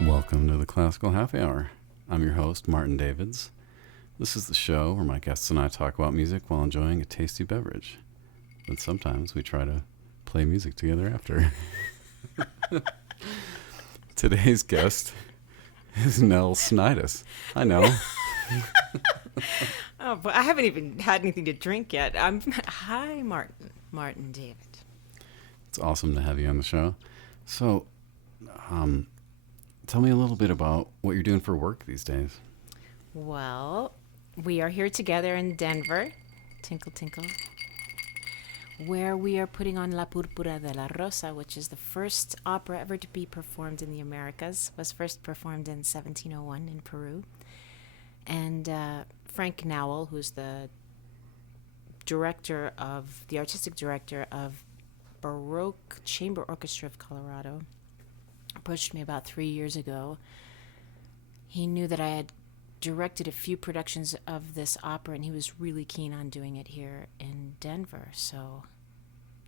Welcome to the Classical Happy Hour. I'm your host, Martin Davids. This is the show where my guests and I talk about music while enjoying a tasty beverage. And sometimes we try to play music together after. Today's guest is Nell Snaidas. I know. Oh, but I haven't even had anything to drink yet. Hi, Martin David. It's awesome to have you on the show. So, tell me a little bit about what you're doing for work these days. Well, we are here together in Denver, tinkle tinkle, where we are putting on La Púrpura de la Rosa, which is the first opera ever to be performed in the Americas. Was first performed in 1701 in Peru. And Frank Nowell, who's the artistic director of Baroque Chamber Orchestra of Colorado, approached me about 3 years ago. He knew that I had directed a few productions of this opera, and he was really keen on doing it here in Denver. So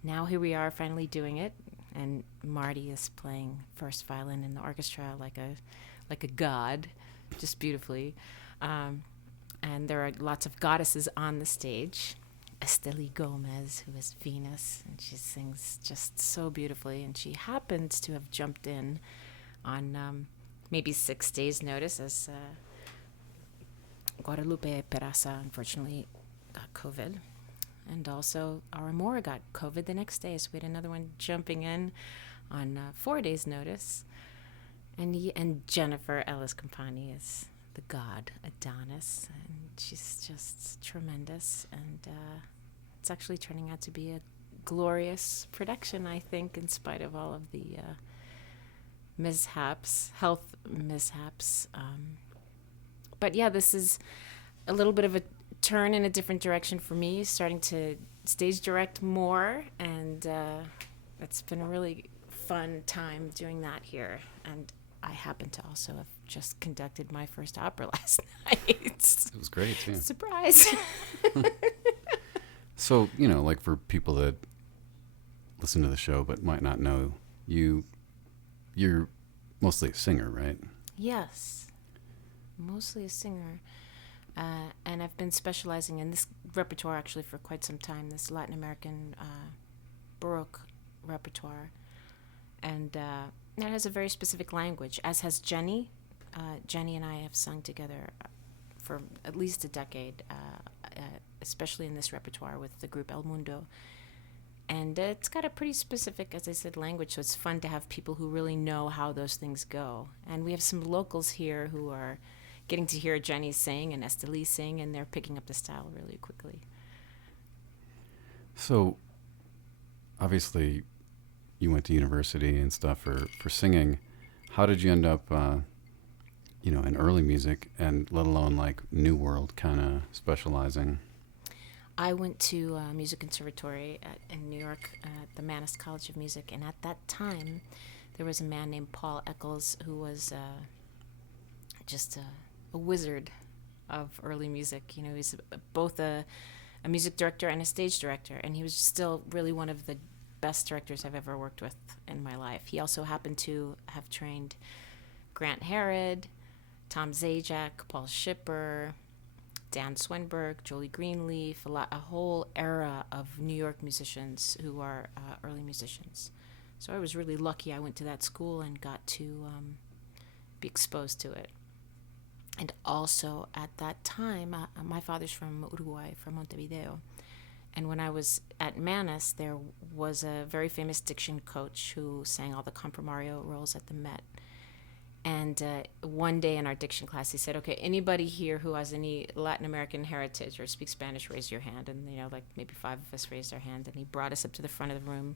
now here we are finally doing it, and Marty is playing first violin in the orchestra like a god, just beautifully. And there are lots of goddesses on the stage. Esteli Gomez, who is Venus, and she sings just so beautifully, and she happens to have jumped in on maybe 6 days' notice as Guadalupe Peraza unfortunately got COVID, and also Aramora got COVID the next day, so we had another one jumping in on 4 days' notice, and Jennifer Ellis Compani is the god Adonis, and she's just tremendous, and it's actually turning out to be a glorious production, I think, in spite of all of the health mishaps. But yeah, this is a little bit of a turn in a different direction for me, starting to stage direct more, and it's been a really fun time doing that here. And I happen to also have just conducted my first opera last night. It was great, too. Surprise. So, like for people that listen to the show but might not know, you're mostly a singer, right? Yes, mostly a singer. And I've been specializing in this repertoire actually for quite some time, this Latin American Baroque repertoire. And that has a very specific language, as has Jenny. Jenny and I have sung together for at least a decade, especially in this repertoire with the group El Mundo. And it's got a pretty specific, as I said, language, so it's fun to have people who really know how those things go. And we have some locals here who are getting to hear Jenny sing and Esteli sing, and they're picking up the style really quickly. So, obviously, you went to university and stuff for singing. How did you end up, in early music, and let alone like New World kind of specializing? I went to music conservatory in New York at the Mannes College of Music, and at that time, there was a man named Paul Eccles who was just a wizard of early music. He's both a music director and a stage director, and he was still really one of the best directors I've ever worked with in my life. He also happened to have trained Grant Herod, Tom Zajac, Paul Schipper, Dan Swenberg, Jolie Greenleaf, a whole era of New York musicians who are early musicians. So I was really lucky I went to that school and got to be exposed to it. And also at that time, my father's from Uruguay, from Montevideo. And when I was at Mannes, there was a very famous diction coach who sang all the compromario roles at the Met. And one day in our diction class, he said, okay, anybody here who has any Latin American heritage or speaks Spanish, raise your hand. And, maybe 5 of us raised our hand. And he brought us up to the front of the room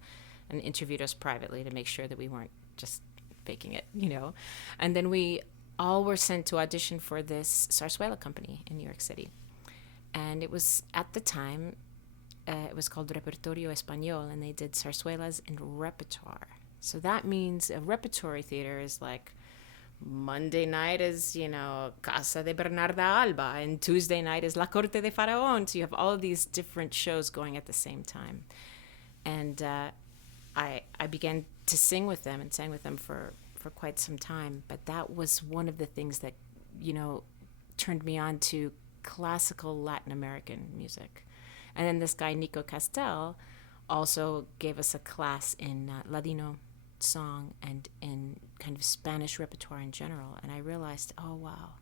and interviewed us privately to make sure that we weren't just faking it, And then we all were sent to audition for this zarzuela company in New York City. And it was, at the time, it was called Repertorio Español, and they did zarzuelas in repertoire. So that means a repertory theater is like Monday night is, Casa de Bernarda Alba, and Tuesday night is La Corte de Faraón. So you have all of these different shows going at the same time. And I began to sing with them and sang with them for for quite some time, but that was one of the things that, you know, turned me on to classical Latin American music. And then this guy, Nico Castel, also gave us a class in Ladino song and in kind of Spanish repertoire in general. And I realized, oh, wow,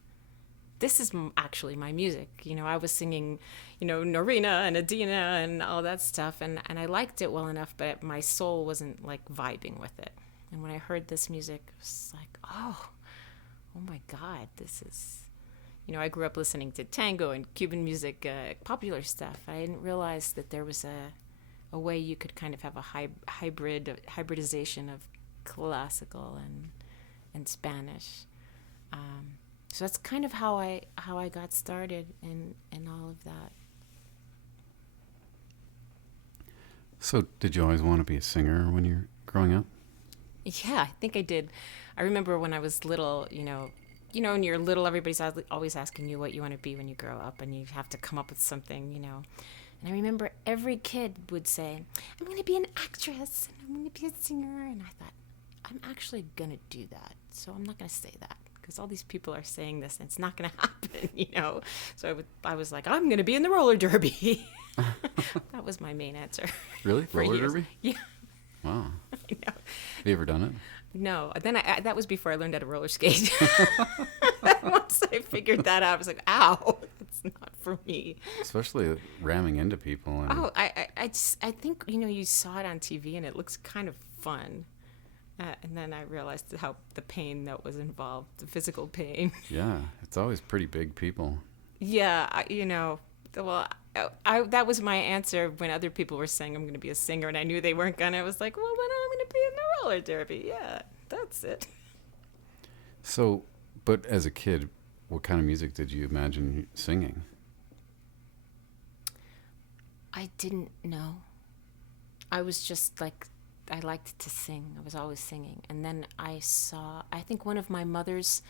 this is actually my music. You know, I was singing, you know, Norina and Adina and all that stuff. And I liked it well enough, but my soul wasn't like vibing with it. And when I heard this music, it was like, oh my God, this is, you know, I grew up listening to tango and Cuban music, popular stuff. I didn't realize that there was a way you could kind of have a hybridization of classical and Spanish. So that's kind of how I got started in all of that. So did you always want to be a singer when you're growing up? Yeah, I think I did. I remember when I was little, you know, when you're little, everybody's always asking you what you want to be when you grow up, and you have to come up with something, you know. And I remember every kid would say, I'm going to be an actress, and I'm going to be a singer. And I thought, I'm actually going to do that. So I'm not going to say that, because all these people are saying this, and it's not going to happen, you know. So I was like, I'm going to be in the roller derby. That was my main answer. Really? Roller years. derby? Yeah. Wow. I know. Have you ever done it? No. Then that was before I learned how to roller skate. Once I figured that out, I was like, ow, that's not for me. Especially ramming into people. And I think, you know, you saw it on TV and it looks kind of fun. And then I realized how the pain that was involved, the physical pain. Yeah, it's always pretty big people. Yeah, you know, well, that was my answer when other people were saying I'm going to be a singer, and I knew they weren't going to. I was like, well, then I'm going to be in the roller derby. Yeah, that's it. So, but as a kid, what kind of music did you imagine singing? I didn't know. I was just like, I liked to sing. I was always singing. And then I think one of my mother's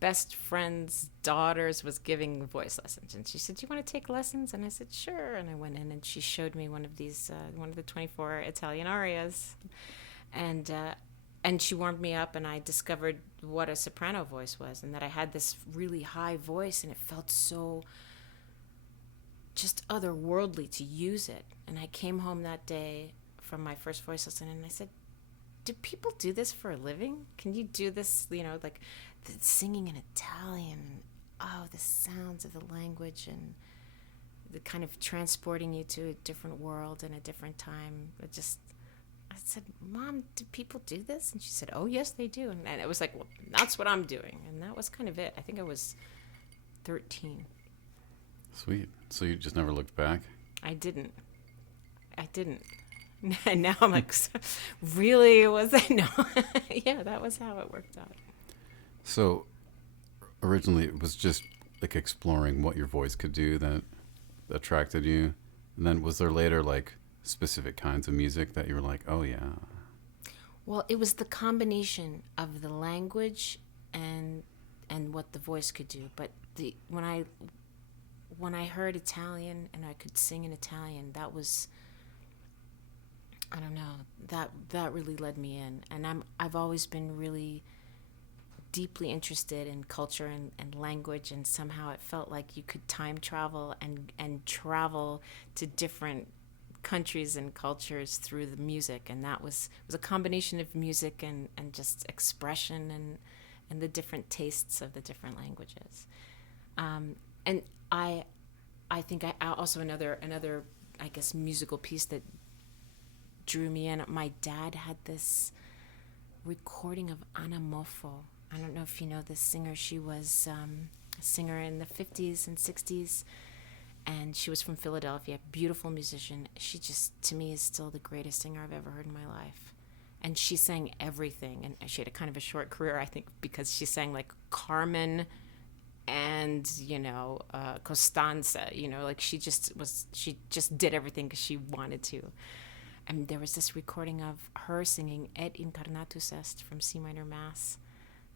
best friend's daughters was giving voice lessons. And she said, do you want to take lessons? And I said, sure. And I went in and she showed me one of the 24 Italian arias. And she warmed me up, and I discovered what a soprano voice was, and that I had this really high voice, and it felt so just otherworldly to use it. And I came home that day from my first voice lesson, and I said, do people do this for a living? Can you do this, you know, like singing in Italian? Oh, the sounds of the language and the kind of transporting you to a different world and a different time. I said, Mom, do people do this? And she said, oh, yes, they do. And it was like, well, that's what I'm doing. And that was kind of it. I think I was 13. Sweet. So you just never looked back? I didn't. And now I'm like, really? Was I? No. Yeah, that was how it worked out. So originally it was just like exploring what your voice could do that attracted you. And then was there later like specific kinds of music that you were like, oh yeah? Well, it was the combination of the language and what the voice could do. But when I heard Italian and I could sing in Italian, that was, I don't know, that really led me in. And I've always been really deeply interested in culture and language, and somehow it felt like you could time travel and travel to different countries and cultures through the music. And that was a combination of music and just expression and the different tastes of the different languages. And I think I also another I guess musical piece that drew me in. My dad had this recording of Anna Moffo. I don't know if you know this singer. She was a singer in the 50s and 60s, and she was from Philadelphia. Beautiful musician. She just, to me, is still the greatest singer I've ever heard in my life. And she sang everything, and she had a kind of a short career, I think, because she sang like Carmen and, you know, Costanza, you know, like she just did everything because she wanted to. And there was this recording of her singing Et Incarnatus Est from C minor Mass.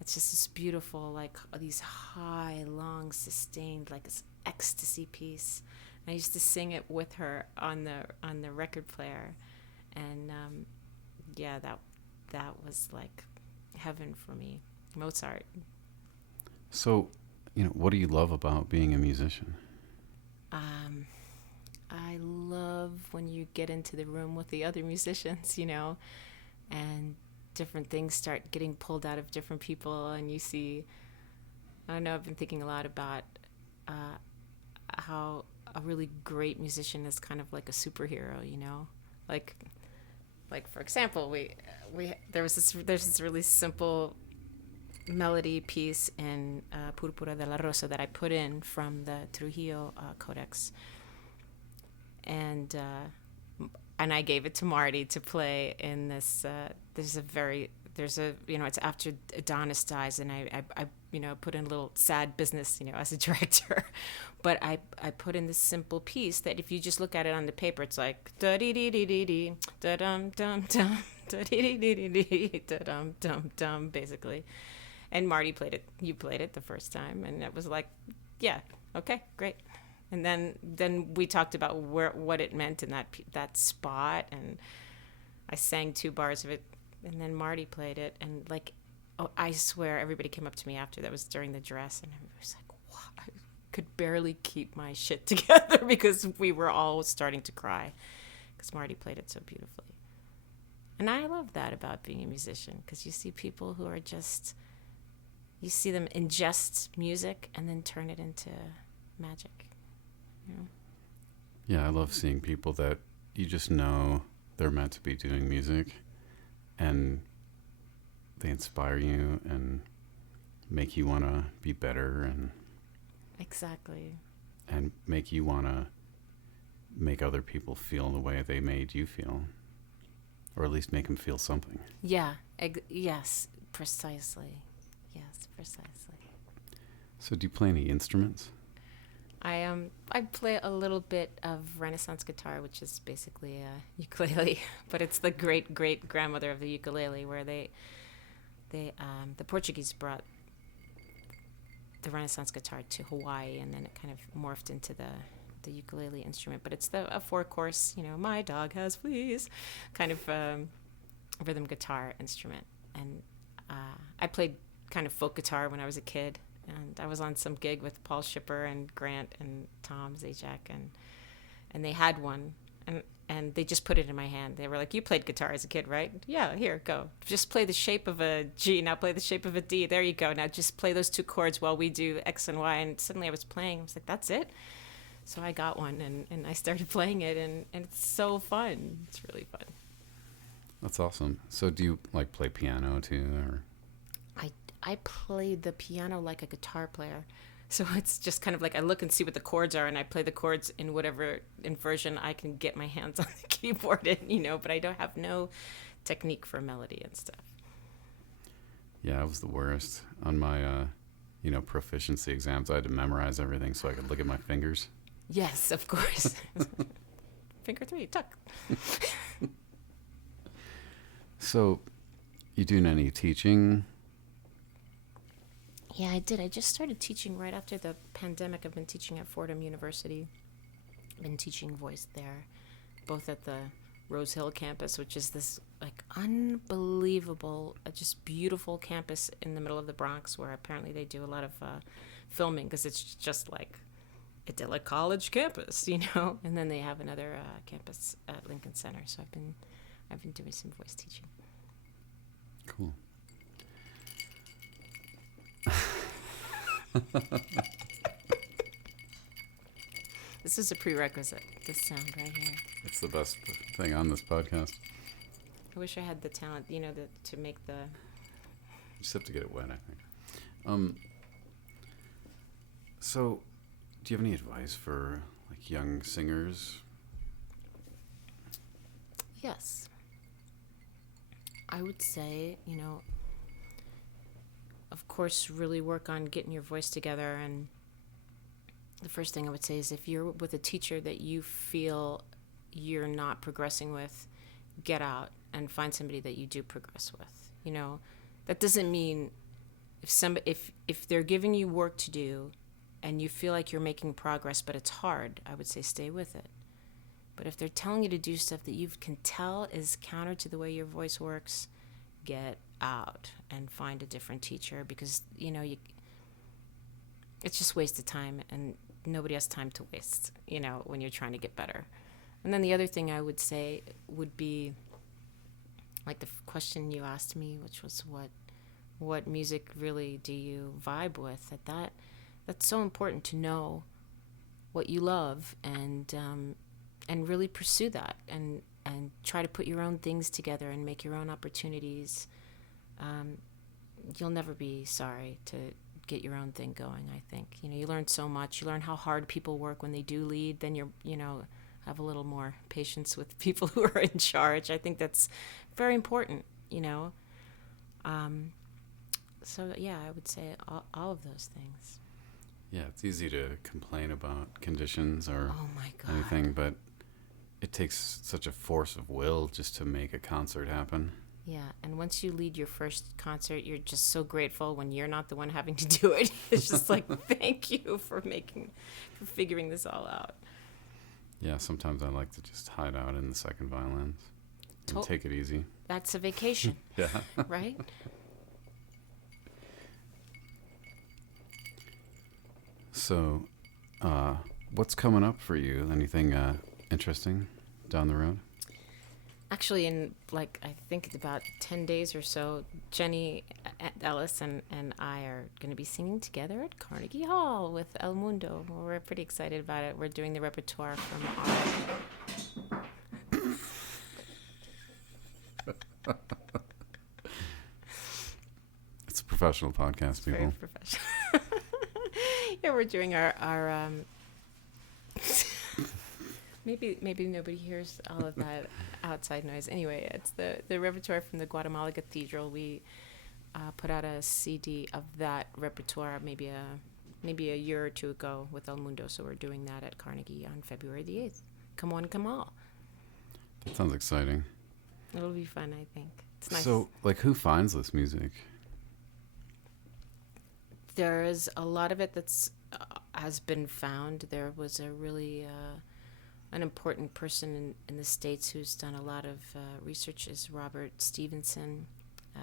It's just this beautiful, like these high, long, sustained, like this ecstasy piece. And I used to sing it with her on the record player, and yeah, that was like heaven for me. Mozart. So, what do you love about being a musician? I love when you get into the room with the other musicians, and different things start getting pulled out of different people, and you see, I don't know, I've been thinking a lot about how a really great musician is kind of like a superhero, like for example, there's this really simple melody piece in Púrpura de la Rosa that I put in from the Trujillo Codex, and I gave it to Marty to play in this. It's after Adonis dies, and I put in a little sad business, as a director, but I put in this simple piece that if you just look at it on the paper, it's like da dee dee dee dee dee da dum dum dum da dee dee dee dee da dum dum dum, basically. And Marty played it. You played it the first time, and it was like, yeah, okay, great. And then we talked about what it meant in that spot, and I sang 2 bars of it, and then Marty played it, and I swear everybody came up to me after. That was during the dress, and everybody was like, wow, I could barely keep my shit together because we were all starting to cry because Marty played it so beautifully. And I love that about being a musician, because you see people who are just, you see them ingest music and then turn it into magic. Yeah, I love seeing people that you just know they're meant to be doing music, and they inspire you and make you want to be better, and exactly, and make you want to make other people feel the way they made you feel, or at least make them feel something. Yeah, yes, precisely. Yes, precisely. So do you play any instruments? I play a little bit of Renaissance guitar, which is basically a ukulele, but it's the great great grandmother of the ukulele, where the Portuguese brought the Renaissance guitar to Hawaii, and then it kind of morphed into the ukulele instrument. But it's a 4-course, my dog has fleas, kind of rhythm guitar instrument. And I played kind of folk guitar when I was a kid. And I was on some gig with Paul Shipper and Grant and Tom Zajac, and they had one, and they just put it in my hand. They were like, "You played guitar as a kid, right? Yeah, here, go. Just play the shape of a G, now play the shape of a D. There you go. Now just play those 2 chords while we do X and Y." And suddenly I was playing. I was like, that's it? So I got one, and I started playing it, and it's so fun. It's really fun. That's awesome. So do you play piano too, or? I play the piano like a guitar player. So it's just kind of like I look and see what the chords are, and I play the chords in whatever inversion I can get my hands on the keyboard in, but I don't have no technique for melody and stuff. Yeah, I was the worst. On my, proficiency exams, I had to memorize everything so I could look at my fingers. Yes, of course. Finger 3, tuck. So, you doing any teaching? Yeah, I did. I just started teaching right after the pandemic. I've been teaching at Fordham University. I've been teaching voice there, both at the Rose Hill campus, which is this unbelievable, just beautiful campus in the middle of the Bronx, where apparently they do a lot of filming, because it's just like idyllic college campus, And then they have another campus at Lincoln Center. So I've been doing some voice teaching. Cool. This is a prerequisite, this sound right here. It's the best thing on this podcast. I wish I had the talent, to make the... You just have to get it wet, I think. So, do you have any advice for young singers? Yes. I would say, of course, really work on getting your voice together. And the first thing I would say is, if you're with a teacher that you feel you're not progressing with, get out and find somebody that you do progress with. That doesn't mean if they're giving you work to do and you feel like you're making progress, but it's hard, I would say stay with it. But if they're telling you to do stuff that you can tell is counter to the way your voice works, get out and find a different teacher, because it's just wasted time, and nobody has time to waste, when you're trying to get better. And then the other thing I would say would be, like the question you asked me, which was what music really do you vibe with? That's so important to know what you love, and really pursue that, and try to put your own things together and make your own opportunities. You'll never be sorry to get your own thing going, I think. You learn so much. You learn how hard people work when they do lead. Then you're, have a little more patience with people who are in charge. I think that's very important, So, yeah, I would say all of those things. Yeah, it's easy to complain about conditions or Oh, my God. anything, but it takes such a force of will just to make a concert happen. Yeah, and once you lead your first concert, you're just so grateful when you're not the one having to do it. It's just like, thank you for figuring this all out. Yeah, sometimes I like to just hide out in the second violins and take it easy. That's a vacation. Yeah. Right? So, what's coming up for you? Anything interesting down the road? Actually, in I think about 10 days or so, Jenny Ellis and I are going to be singing together at Carnegie Hall with El Mundo. We're pretty excited about it. We're doing the repertoire from our... It's a professional podcast, people. Very professional. Yeah, we're doing our Maybe nobody hears all of that outside noise. Anyway, it's the repertoire from the Guatemala Cathedral. We put out a CD of that repertoire maybe a year or two ago with El Mundo. So we're doing that at Carnegie on February the 8th. Come on, come all. That sounds exciting. It'll be fun, I think. It's nice. So, who finds this music? There is a lot of it that's has been found. There was a really... an important person in the States who's done a lot of research is Robert Stevenson,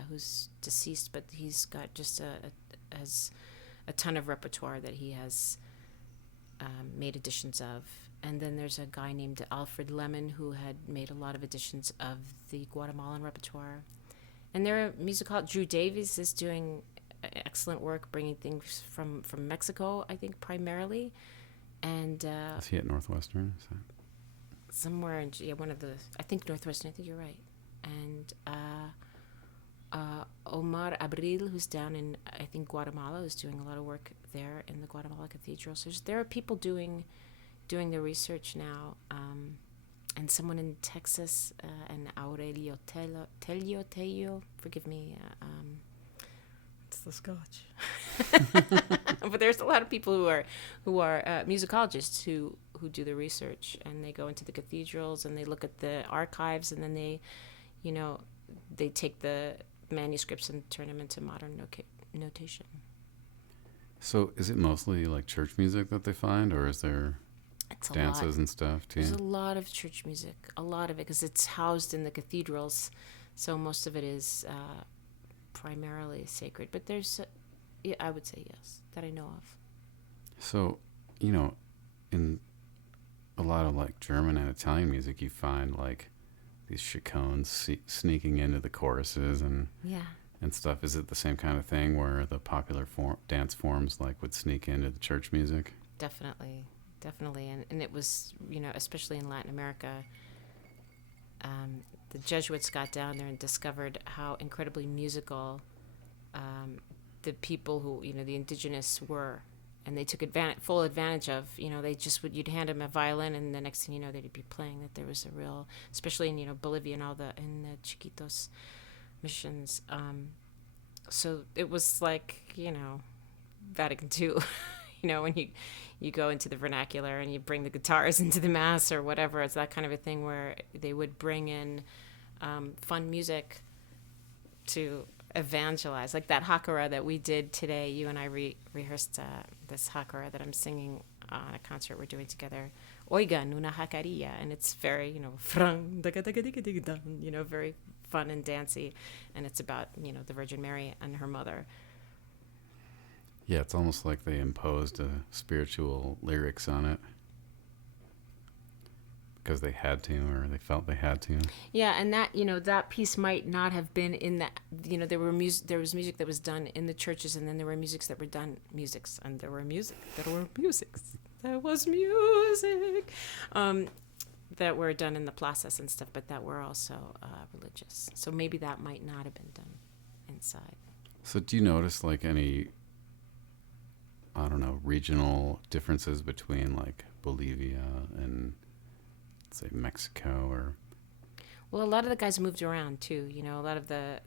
who's deceased, but he's got just a ton of repertoire that he has made editions of. And then there's a guy named Alfred Lemon who had made a lot of editions of the Guatemalan repertoire. And there are Drew Davies is doing excellent work bringing things from Mexico, I think, primarily. And is he at Northwestern? Somewhere in one of the, I think Northwestern, I think you're right. And Omar Abril, who's down in, I think, Guatemala, is doing a lot of work there in the Guatemala Cathedral. So there are people doing the research now. And someone in Texas, and Aurelio Tello, forgive me, it's the Scotch. But there's a lot of people who are musicologists who do the research, and they go into the cathedrals and they look at the archives, and then they take the manuscripts and turn them into modern notation. So is it mostly church music that they find, or is there dances and stuff too? There's a lot of church music, a lot of it, because it's housed in the cathedrals, so most of it is primarily sacred. But there's, I would say yes, that I know of. So, in a lot of German and Italian music, you find these chaconnes sneaking into the choruses and stuff. Is it the same kind of thing where the popular dance forms would sneak into the church music? Definitely, and it was, especially in Latin America, the Jesuits got down there and discovered how incredibly musical the people who, the indigenous were. And they took full advantage of, they just you'd hand them a violin, and the next thing you know, they'd be playing. That there was a real, especially in, Bolivia and in the Chiquitos missions. So it was Vatican II, when you go into the vernacular and you bring the guitars into the mass or whatever. It's that kind of a thing where they would bring in fun music to evangelize, like that hakara that we did today. You and I rehearsed this hakara that I'm singing on a concert we're doing together. Oigan una jacarilla, and it's very, very fun and dancey, and it's about the Virgin Mary and her mother. Yeah, it's almost like they imposed spiritual lyrics on it because they had to, or they felt they had to. Yeah, and that that piece might not have been in that. There was music that was done in the churches, and then there were musics that were done there was music that were done in the plazas and stuff, but that were also religious. So maybe that might not have been done inside. So do you notice like any, I don't know, regional differences between like Bolivia and say Mexico? Or well, a lot of the guys moved around too. A lot of the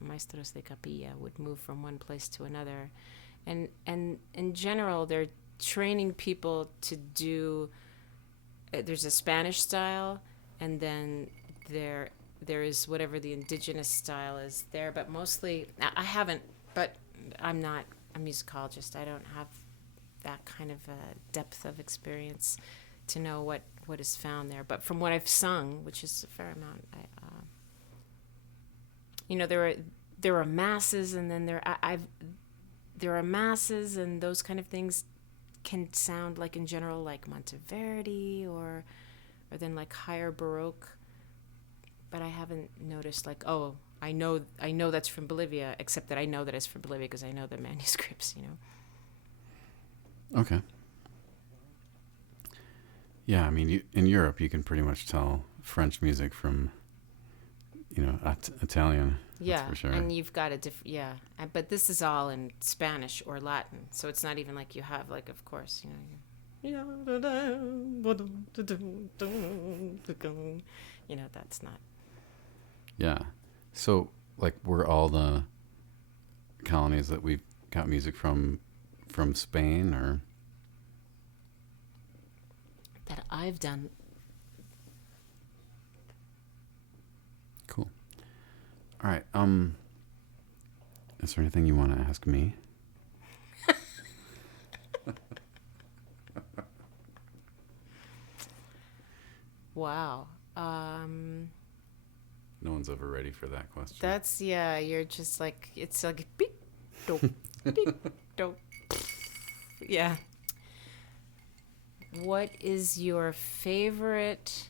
maestros de capilla would move from one place to another, and in general they're training people to do. There's a Spanish style, and then there is whatever the indigenous style is there. But mostly, I haven't. But I'm not a musicologist. I don't have that kind of depth of experience to know what is found there. But from what I've sung, which is a fair amount, there are masses, and then there are masses, and those kind of things can sound like in general like Monteverdi or then like higher Baroque. But I haven't noticed like, oh, I know that's from Bolivia, except that I know that it's from Bolivia because I know the manuscripts. Okay. Yeah, I mean, in Europe, you can pretty much tell French music from, Italian. Yeah, that's for sure. and you've got a different, yeah. But this is all in Spanish or Latin, so it's not even like you have, like, of course, that's not. Yeah. So, like, were all the colonies that we've got music from Spain, or that I've done? Cool. All right. Is there anything you want to ask me? Wow. No one's ever ready for that question. That's, yeah, you're just like, it's like beep, dope, beep, dope. Yeah. What is your favorite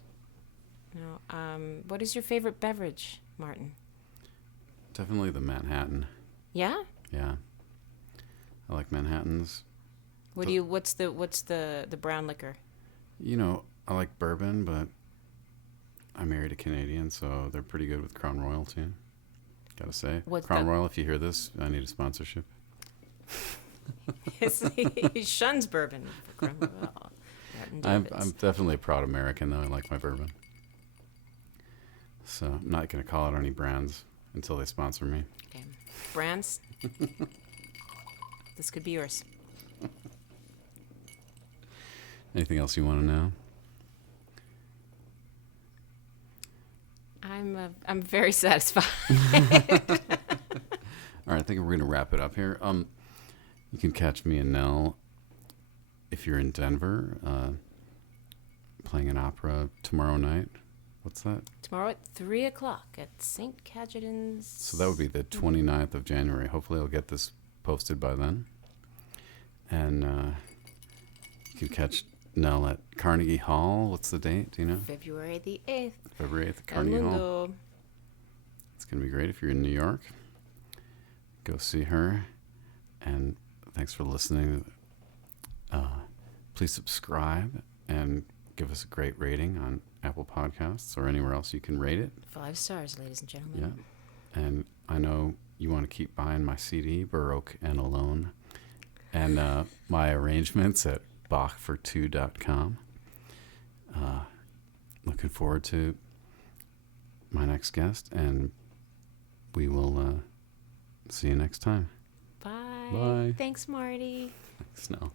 beverage, Martin? Definitely the Manhattan. Yeah? Yeah. I like Manhattans. What's the brown liquor? I like bourbon, but I married a Canadian, so they're pretty good with Crown Royal too. Gotta say. Crown Royal, if you hear this, I need a sponsorship. He shuns bourbon for Crown Royal. I'm definitely a proud American, though. I like my bourbon. So I'm not going to call out any brands until they sponsor me. Okay. Brands? This could be yours. Anything else you want to know? I'm very satisfied. All right, I think we're going to wrap it up here. You can catch me and Nell if you're in Denver, playing an opera tomorrow night. What's that? Tomorrow at 3 o'clock at St. Cajetan's. So that would be the 29th of January. Hopefully I'll get this posted by then. And you can catch Nell at Carnegie Hall. What's the date? Do you know? February the 8th. February 8th at Carnegie Hall. It's going to be great if you're in New York. Go see her. And thanks for listening. Please subscribe and give us a great rating on Apple Podcasts or anywhere else you can rate it. 5 stars, ladies and gentlemen. Yeah. And I know you want to keep buying my CD, Baroque and Alone, and my arrangements at bachfor2.com. Looking forward to my next guest, and we will see you next time. Bye. Bye. Thanks, Marty. Thanks, Nell.